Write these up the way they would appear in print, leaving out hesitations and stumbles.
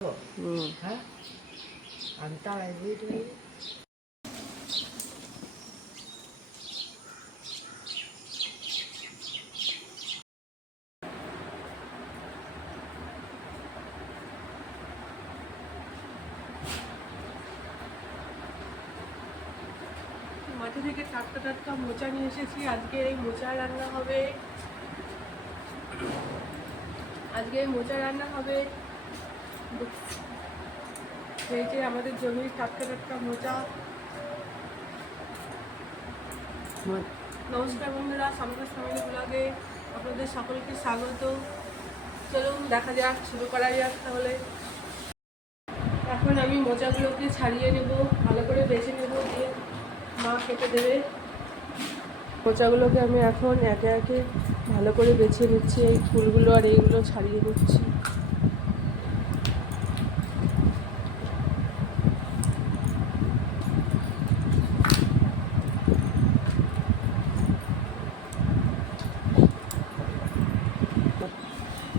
হ্যাঁ আমি তারাই বুঝতে মাঠে থেকে টাটকা টাটকা মোচা নিয়ে এসেছি। আজকে এই মোচা রান্না হবে। এই যে আমাদের জমির টাটকা টাটকা মোচা। নমস্কার বন্ধুরা, সামনের সামনে ব্লগে আপনাদের সকলকে স্বাগত। চলুন দেখা যাক, শুরু করা যাক তাহলে। এখন আমি মোচাগুলোকে ছাড়িয়ে নেব, ভালো করে বেছে নেব, দিয়ে মা কেটে দেবে। মোচাগুলোকে আমি এখন একে একে ভালো করে বেছে নিচ্ছি, এই ফুলগুলো আর এইগুলো ছাড়িয়ে নিচ্ছি।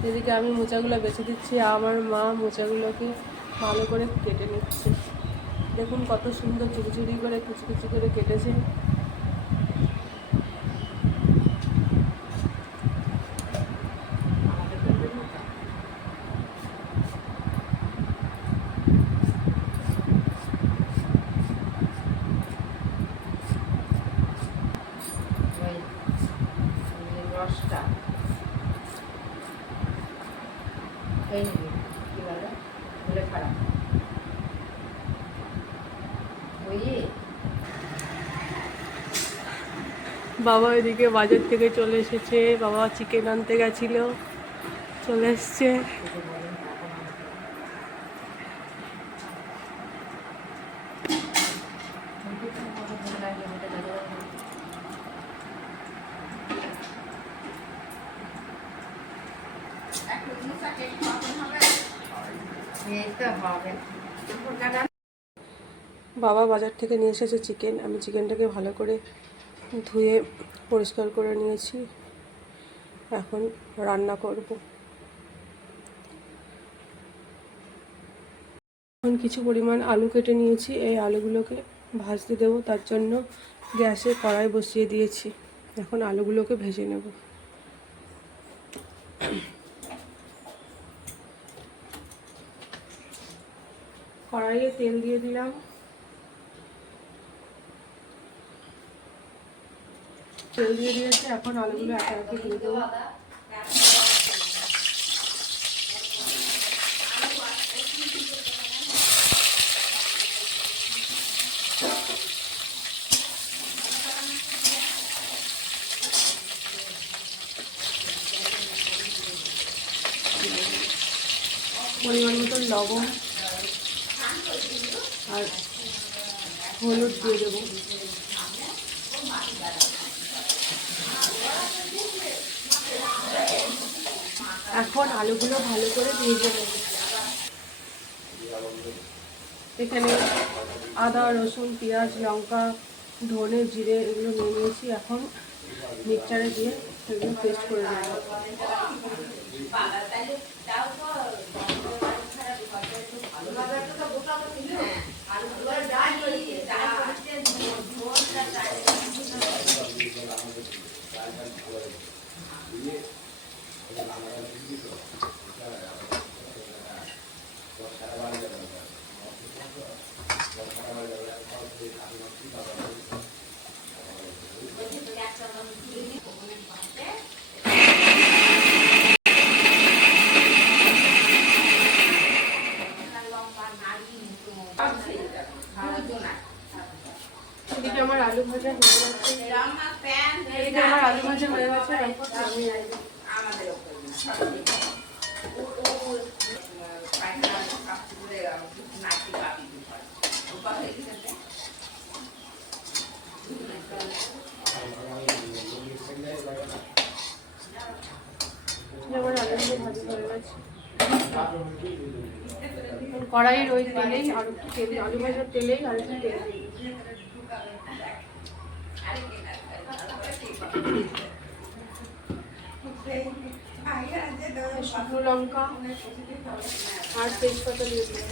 এদিকে আমি মোচাগুলো বেছে দিচ্ছি, আমার মা মোচাগুলোকে ভালো করে কেটে নিচ্ছে। দেখুন কত সুন্দর চুরি করে কুচি কুচি করে কেটেছে। রসটা এই নিবি কী বলে বলে খারাপ বুঝলি। বাবা এদিকে বাজার থেকে চলে এসেছে, বাবা চিকেন আনতে গেছিল, চলে এসছে। বাবা বাজার থেকে নিয়ে এসেছে চিকেন। আমি চিকেনটাকে ভালো করে ধুয়ে পরিষ্কার করে নিয়েছি, এখন রান্না করব। এখন কিছু পরিমাণ আলু কেটে নিয়েছি, এই আলুগুলোকে ভাজতে দেবো, তার জন্য গ্যাসে কড়াই বসিয়ে দিয়েছি। এখন আলুগুলোকে ভেজে নেব। কড়াইয়ে তেল দিয়ে দিলাম, তেল দিয়ে দিয়েছে। এখন আলুগুলো একে একে দিয়ে দেবো। পরিমাণ মতন লবণ আর হলুদ দিয়ে দেবো। এখন আলুগুলো ভালো করে ভেজে নেব। এখানে আদা, রসুন, পেঁয়াজ, লঙ্কা, ধনে, জিরে এগুলো নিয়ে নিয়েছি। এখন মিক্সচারে দিয়ে এগুলো পেস্ট করে নেব। এদিকে আমার আলু ভাজা হয়ে গেছে। এদিকে আমার আলু ভাজা হয়ে গেছে। কড়াইয়ের ওই তেলেই আর একটু তেল, আলু ভাজার তেলেই আর একটু তেল শুকনো লঙ্কা আর তেজপাতা দিয়ে দিলাম।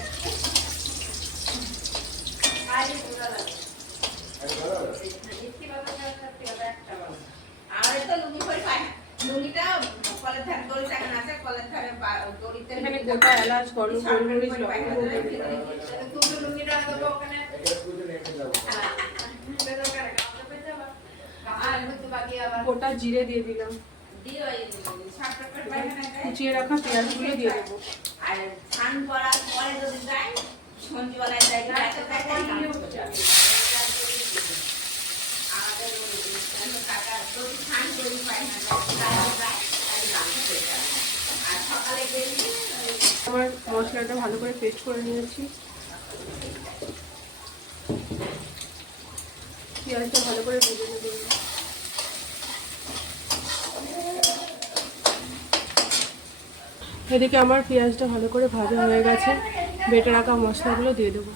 এখানে গোটা এলাচ, গরম গোলমরিচ, গোটা জিরে দিয়ে দিলাম। কুচিয়ে রাখা পেঁয়াজগুলো দিয়ে দেবো। আর স্নান করার পরে যদি যায় সন্ধ্যেবেলায় যায় আমার মশলাটা ভালো করে পেস্ট করে নিয়েছি। পেঁয়াজটা ভালো করে ভেজে নেব। এদিকে আমার পেঁয়াজটা ভালো করে ভাজা হয়ে গেছে, বেটে রাখা মশলাগুলো দিয়ে দেবো।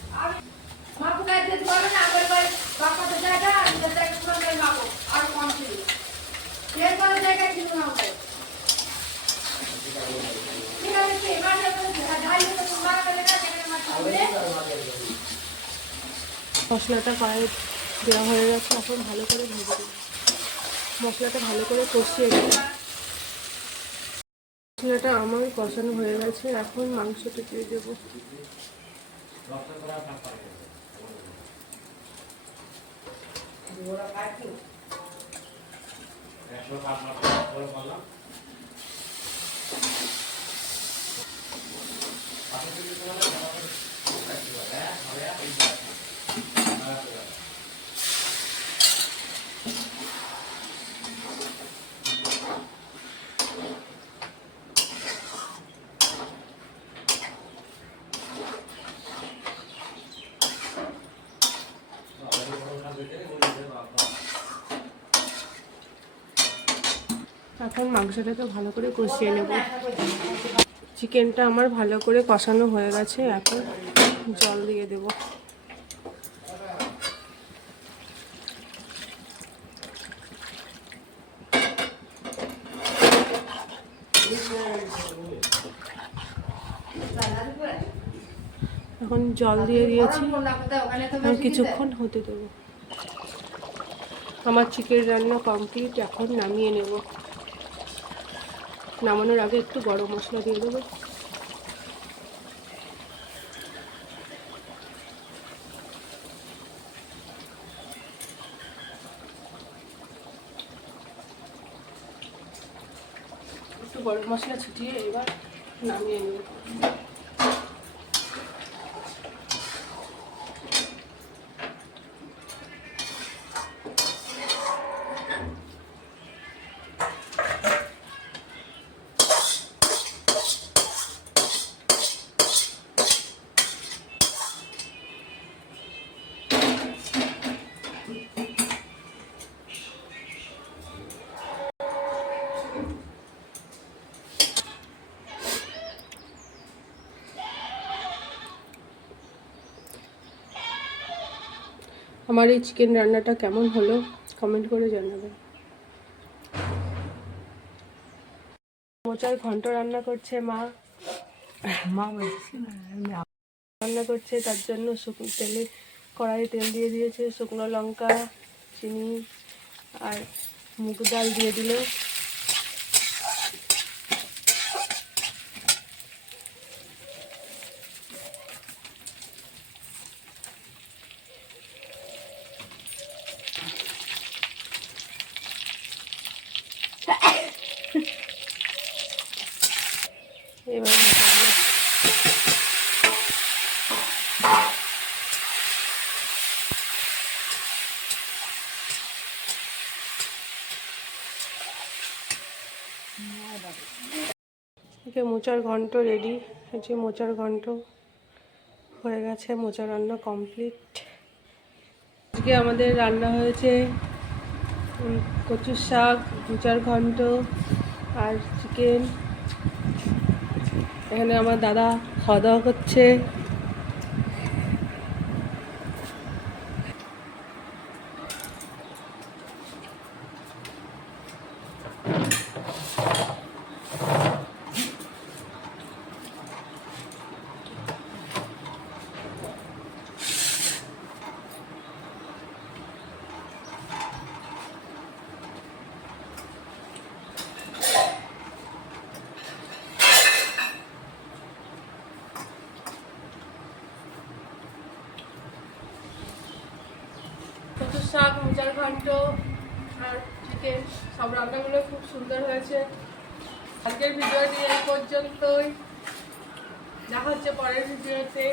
মশলাটা পায়ে দেওয়া হয়ে গেছে, এখন ভালো করে ভেজে দেবো। মশলাটা ভালো করে কষিয়ে দেবো। মশলাটা আমার কষানো হয়ে গেছে, এখন মাংসটা দিয়ে দেবো। এখন মাংসটাকে ভালো করে কষিয়ে নেব। চিকেনটা আমার ভালো করে কষানো হয়ে গেছে, এখন জল দিয়ে দেব। এখন জল দিয়ে দিয়েছি, এখন কিছুক্ষণ হতে দেবো। আমার চিকেন রান্না কমপ্লিট, এখন নামিয়ে নেব। নামানোর আগে একটু গরম মশলা দিয়ে দেবো। একটু গরম মশলা ছিটিয়ে এবার নামিয়ে নেব। আমার এই চিকেন রান্নাটা কেমন হলো কমেন্ট করে জানাবেন। মোচার ঘন্ট রান্না করছে মা। রান্না করছে, তার জন্য শুকনো তেলে কড়াইয়ে তেল দিয়ে দিয়েছে, শুকনো লঙ্কা, চিনি আর মুগ ডাল দিয়ে দিল। এবার মোচার ঘন্ট রেডি হচ্ছে। মোচার ঘন্ট হয়ে গেছে, মোচার রান্না কমপ্লিট। আজকে আমাদের রান্না হয়েছে কচুর শাক, মোচার ঘন্ট আর চিকেন। এখানে আমার দাদা খাওয়া দাওয়া করছে। কচুর শাক, মোচার ঘন্ট আর চিকেন, সব রান্নাগুলো খুব সুন্দর হয়েছে। আজকের ভিডিওটি এই পর্যন্তই, দেখা হচ্ছে পরের ভিডিওতে।